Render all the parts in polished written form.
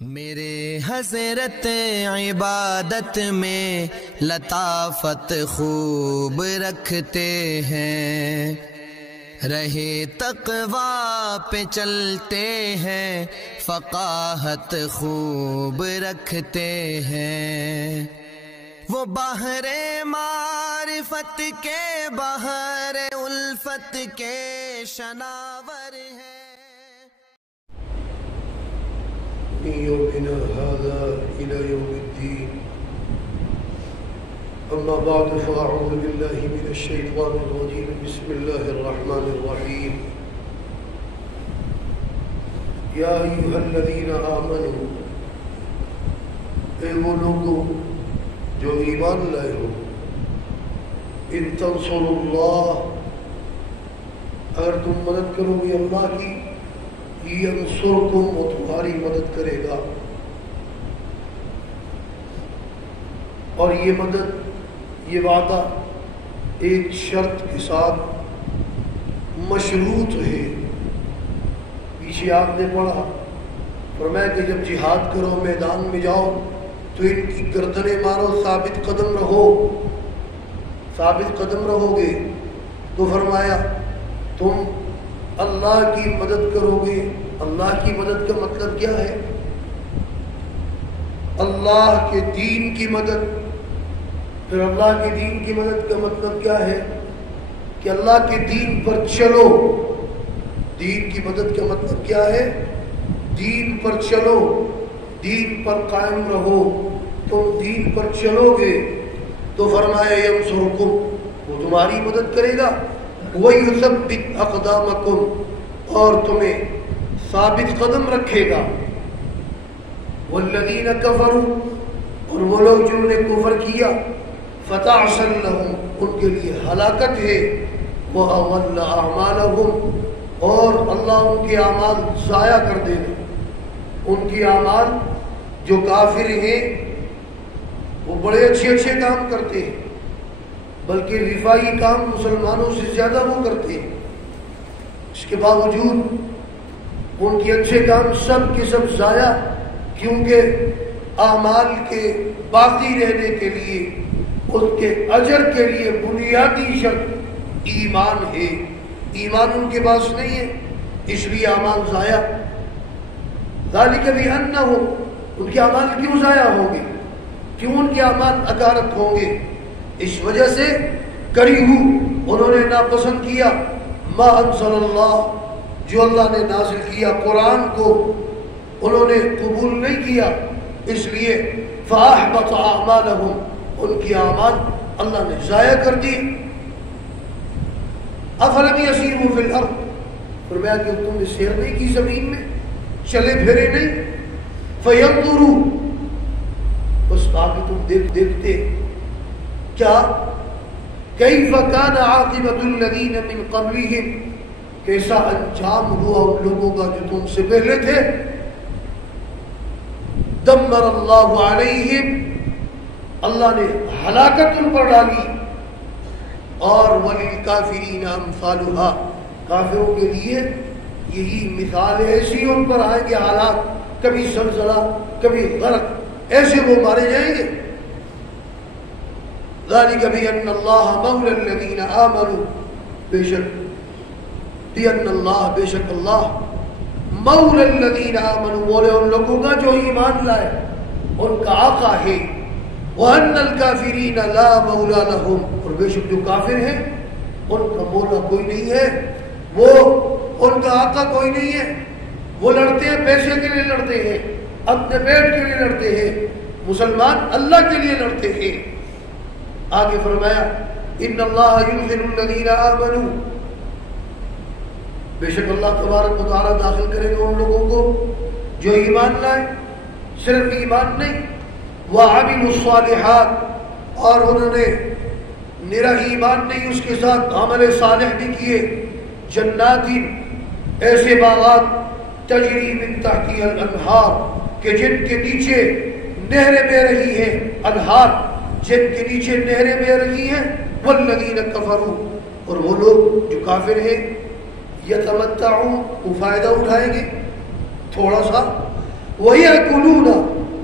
میرے حضرت عبادت میں لطافت خوب رکھتے ہیں، رہے تقویٰ پہ چلتے ہیں، فقاہت خوب رکھتے ہیں۔ وہ بحر معرفت کے بحر الفت کے شناور ہیں۔ من يومنا هذا إلى يوم الدين، أما بعد فأعوذ بالله من الشيطان الرجيم، بسم الله الرحمن الرحيم۔ يا أيها الذين آمنوا، اے وہ لوگو جو ایمان لائے ہو، ان تنصروا اللہ، اگر تم مدد کرو گے اللہ کی، ینصرکم، وہ تمہاری مدد کرے گا۔ اور یہ مدد، یہ وعدہ ایک شرط کے ساتھ مشروط ہے۔ پیچھے آپ نے پڑھا، فرمایا کہ جب جہاد کرو، میدان میں جاؤ تو ان کی گردنیں مارو، ثابت قدم رہو۔ ثابت قدم رہو گے تو فرمایا تم اللہ کی مدد کرو گے۔ اللہ کی مدد کا مطلب کیا ہے؟ اللہ کے دین کی مدد۔ پھر اللہ کے دین کی مدد کا مطلب کیا ہے؟ کہ اللہ کے دین پر چلو۔ دین کی مدد کا مطلب کیا ہے؟ دین پر چلو، دین پر قائم رہو۔ تم دین پر چلو گے تو فرمایا ینصرکم، وہ تمہاری مدد کرے گا۔ وَيُثَبِّتْ أَقْدَامَكُمْ، اور تمہیں ثابت قدم رکھے گا۔ وَالَّذِينَ كَفَرُوا، اور وہ لوگ جنہوں نے کفر کیا، فَتَعْسًا لَهُمْ، ان کے لیے ہلاکت ہے۔ وَأَضَلَّ أَعْمَالَهُمْ، اور اللہ ان کے اعمال ضائع کر دے گا۔ ان کے اعمال، جو کافر ہیں وہ بڑے اچھے کام کرتے ہیں، بلکہ رفائی کام مسلمانوں سے زیادہ وہ کرتے ہیں، اس کے باوجود ان کے اچھے کام سب کے سب ضائع، کیونکہ اعمال کے باقی رہنے کے لیے، اس کے اجر کے لیے بنیادی شرط ایمان ہے۔ ایمان ان کے پاس نہیں ہے، اس لیے اعمال ضائع۔ ذالک بأنہ، ان کے اعمال کیوں ضائع ہوں گے؟ کیوں ان کے اعمال اکارت ہوں گے؟ اس وجہ سے کریہو، انہوں نے ناپسند کیا، ما انزل اللہ، جو اللہ نے نازل کیا قرآن کو انہوں نے قبول نہیں کیا، اس لیے فاحبط اعمالہم، ان کی اعمال اللہ نے ضائع کر دی۔ افلم یسیروا فی الارض، فرمایا کہ تم نے سیر نہیں کی زمین میں، چلے پھرے نہیں، فینظروا، بس آگے تم دیکھتے کیا، کیف کان عاقبۃ الذین من قبلہم، کیسا انجام ہوا ان لوگوں کا جو تم سے پہلے تھے۔ دمر اللہ علیہم، اللہ نے ہلاکت ان پر ڈالی۔ اور وللکافرین امثالھا، کافروں کے لیے یہی مثال ہے، ایسی ان پر آئیں گے حالات، کبھی زلزلہ کبھی غرق، ایسے وہ مارے جائیں گے۔ ذالک بأن اللہ مولی الذین آمنوا، بے شک اللہ مولی الذین آمنوا، مولا ان لوگوں کا جو ایمان لائے، ان کا آقا ہے۔ وأن الکافرین لا مولا لہم، اور بے شک جو کافر ہیں ان کا مولا کوئی نہیں ہے، وہ ان کا آقا کوئی نہیں ہے۔ وہ لڑتے ہیں، پیسے کے لیے لڑتے ہیں، اپنے پیٹ کے لیے لڑتے ہیں، مسلمان اللہ کے لیے لڑتے ہیں۔ آگے فرمایا ان اللہ یدخل الذین آمنوا، بے شک اللہ تبارک و تعالیٰ داخل کرے گا ان لوگوں کو جو ایمان لائے، صرف ایمان نہیں، وعملوا الصالحات، اور انہوں نے نرا ایمان نہیں، اس کے ساتھ عمل صالح بھی کیے۔ جنات، ایسے باغات، تجری من تحتها الانہار، کہ جن کے نیچے نہریں بہ رہی ہیں، انہار جن کے نیچے نہریں بہ رہی ہیں۔ والذین کفروا، اور وہ لوگ جو کافر ہیں، یتمتعون، وہ فائدہ اٹھائیں گے تھوڑا سا، وَيَأْكُلُونَ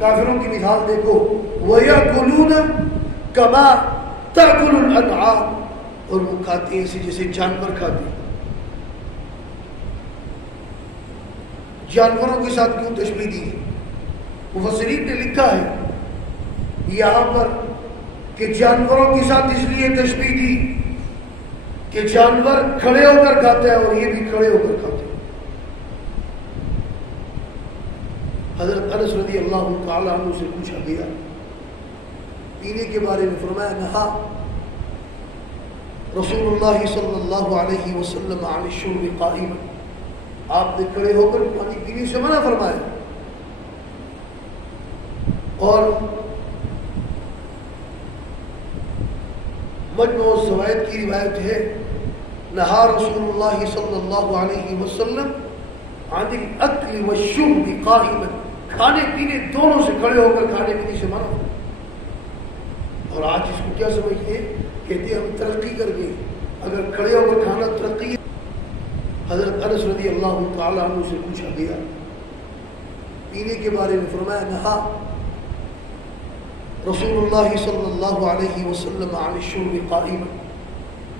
کافروں کی مثال دیکھو وَيَأْكُلُونَ كَمَا تَأْكُلُ الْأَنْعَامُ اور وہ کھاتے ہیں اسی جیسے جانور کھاتے ہیں. جانوروں کے ساتھ کیوں تشبیہ دی؟ مفسرین نے لکھا ہے یہاں پر کہ جانوروں کے ساتھ اس لیے تشبیہ دی کہ جانور کھڑے ہو کر کھاتے ہیں اور یہ بھی کھڑے ہو کر کھاتے ہیں. حضرت انس رضی اللہ تعالی عنہ سے پوچھا گیا پینے کے بارے میں، فرمایا نہا رسول اللہ صلی اللہ علیہ وسلم عن الشرب قائما، آپ نے کھڑے ہو کر پانی پینے سے منع فرمایا. اور مجموع الزوائد کی روایت ہے نہا رسول اللہ صلی اللہ علیہ وسلم عن الاکل والشرب قائما، کھانے پینے دونوں سے کھڑے ہو کر کھانے پینے سے منع. اور آج اس کو کیا سمجھتے ہیں؟ کہتے ہیں ہم ترقی کر گئے، اگر کھڑے ہو کر کھانا ترقی ہے. حضرت انس رضی اللہ تعالی عنہ سے پوچھا گیا پینے کے بارے میں، فرمایا نہا رسول اللہ صلی اللہ علیہ وسلم عن الشرب قائما،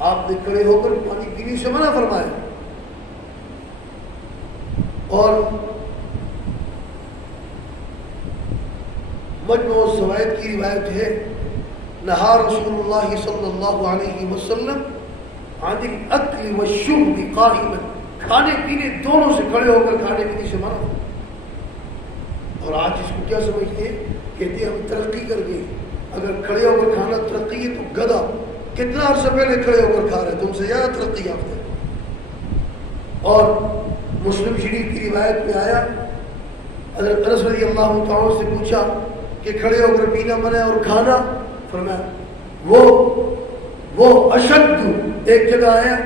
آپ نے کھڑے ہو کر پانی پینے سے منع فرمایا. اور مجموع الزوائد کی روایت ہے نہا رسول اللہ صلی اللہ علیہ وسلم عن الاکل والشرب قائما، کھانے پینے دونوں سے کھڑے ہو کر کھانے پینے سے منع. اور آج اس کو کیا سمجھتے ہیں؟ کہتے ہیں ہم ترقی کر گئے، اگر کھڑے ہو کر کھانا ترقی ہے تو گدھا کتنا عرصہ پہلے کھڑے ہو کر کھا رہے تم سے زیادہ ترقی یافتہ. اور مسلم شریف کی روایت میں آیا حضرت انس رضی اللہ تعالیٰ سے پوچھا کہ کھڑے ہو کر پینا منع اور کھانا، فرمایا وہ اشد، ایک جگہ آیا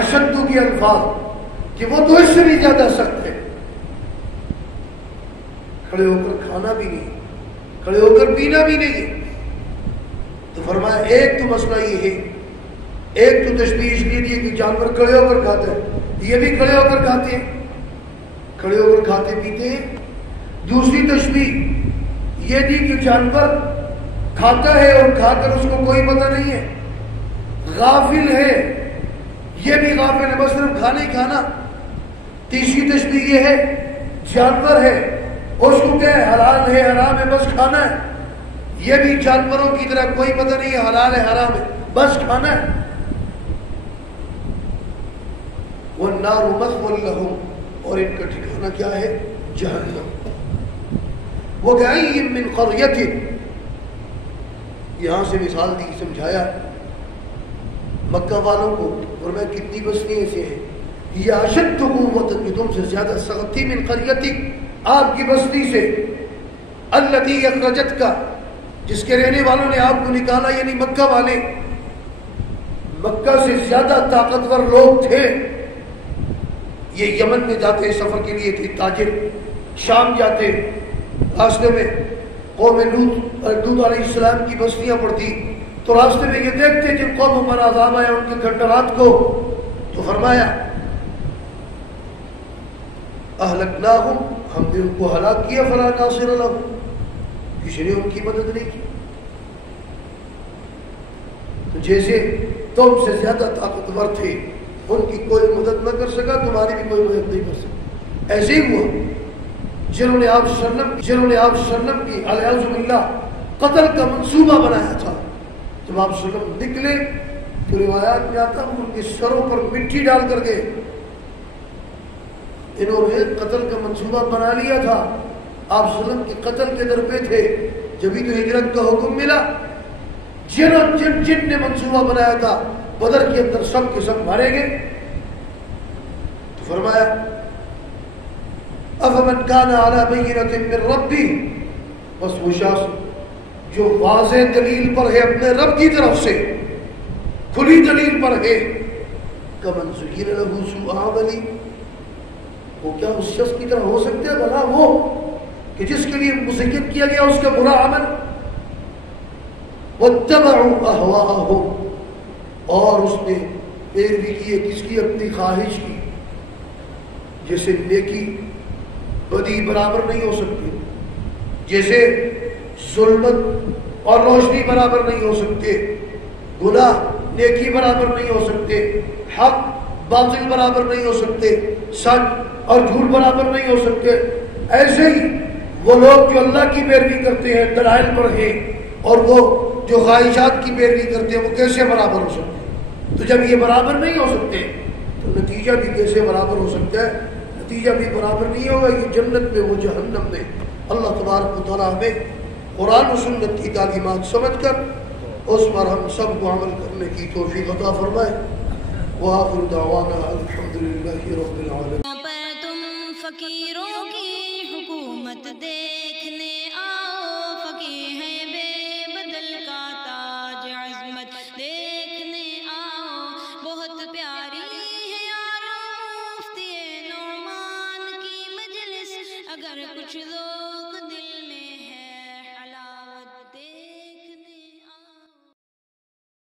اشد کے الفاظ کہ وہ تو اس سے بھی زیادہ سخت ہے. کھڑے ہو کر کھانا بھی نہیں، کھڑے ہو کر پینا بھی نہیں. تو فرمایا ایک تو مسئلہ یہ ہے، ایک تو تشبیہ اس لیے دی کہ جانور کھڑے ہو کر کھاتے ہیں، یہ بھی کھڑے ہو کر کھاتے ہیں، کھڑے ہو کر کھاتے پیتے ہیں. دوسری تشبیہ یہ دی کہ جانور کھاتا ہے اور کھا کر اس کو کوئی پتہ نہیں ہے، غافل ہے، یہ بھی غافل ہے، بس صرف کھانا ہی کھانا. تیسری تشبیہ یہ ہے جانور ہے، اس کو کیا ہے حلال ہے حرام ہے بس کھانا ہے، یہ بھی جانوروں کی طرح کوئی پتہ نہیں ہے حلال ہے حرام ہے بس کھانا ہے. والنار مثوى لهم، اور ان کا ٹھکانہ کیا ہے؟ جہنم. وَكَأَيٍّ مِّن قَرْيَةٍ، یہاں سے مثال دی سمجھایا مکہ والوں کو، اور میں کتنی بستیاں ایسے ہیں یہ اشد قوت کہ تم سے زیادہ سخت تھی، من قریتک آپ کی بستی سے، التی اخرجت کا جس کے رہنے والوں نے آپ کو نکالا، یعنی مکہ والے. مکہ سے زیادہ طاقتور لوگ تھے. یہ یمن میں جاتے سفر کے لیے تھے تاجر، شام جاتے، راستے میں قوم لوط علیہ السلام کی بستیاں پڑتی تو راستے میں یہ دیکھتے جن قوموں پر عذاب آیا ان کے کھنڈرات کو، تو فرمایا اہلکناہم، ہم نے ان کو ہلاک کیا، فلا ناصر لہم، کسی نے ان کی مدد نہیں کی. تو جیسے تم سے زیادہ طاقتور تھے ان کی کوئی مدد نہ کر سکا، تمہاری بھی کوئی مدد نہیں کر سکا. ایسے ہی ہوا جنہوں نے آپ وسلم کی الیاذ باللہ قتل کا منصوبہ بنایا تھا، جب آپ وسلم نکلے تو روایات میں آتا ان کے سروں پر مٹی ڈال کر گئے. انہوں نے قتل کا منصوبہ بنا لیا تھا، آپ وسلم کے قتل کے در پہ تھے، جبھی تو ہجرت کا حکم ملا. جن نے منصوبہ بنایا تھا بدر کے اندر سب کے سب مارے گئے. تو فرمایا افمن کان علی بینۃ من ربی، بس وہ شخص جو واضح دلیل پر ہے اپنے رب کی طرف سے، کھلی دلیل پر ہے، کمن زین لہ سوء عملی، وہ کیا اس شخص کی طرح ہو سکتے ہیں بھلا وہ کہ جس کے لیے مزین کیا گیا اس کا برا عمل. واتبعوا اہواءہم، اور اس نے پیروی کی کس کی؟ اپنی خواہش کی. جیسے نیکی بدی برابر نہیں ہو سکتی، جیسے ظلمت اور روشنی برابر نہیں ہو سکتے، گناہ نیکی برابر نہیں ہو سکتے، حق باطل برابر نہیں ہو سکتے، سچ اور جھوٹ برابر نہیں ہو سکتے، ایسے ہی وہ لوگ جو اللہ کی پیروی کرتے ہیں دلائل پر ہیں اور وہ جو خواہشات کی پیروی کرتے ہیں وہ کیسے برابر ہو سکتے ہیں؟ تو جب یہ برابر نہیں ہو سکتے تو نتیجہ بھی کیسے برابر ہو سکتا ہے؟ نتیجہ بھی برابر نہیں ہوگا، یہ جنت میں وہ جہنم میں۔ اللہ تبارک و تعالیٰ ہمیں قرآن و سنت کی تعلیمات سمجھ کر اس پر ہم سب کو عمل کرنے کی توفیق عطا فرمائے۔ وآخر دعوانا الحمدللہ رب العالمین۔ تم فقیروں کی حکومت دے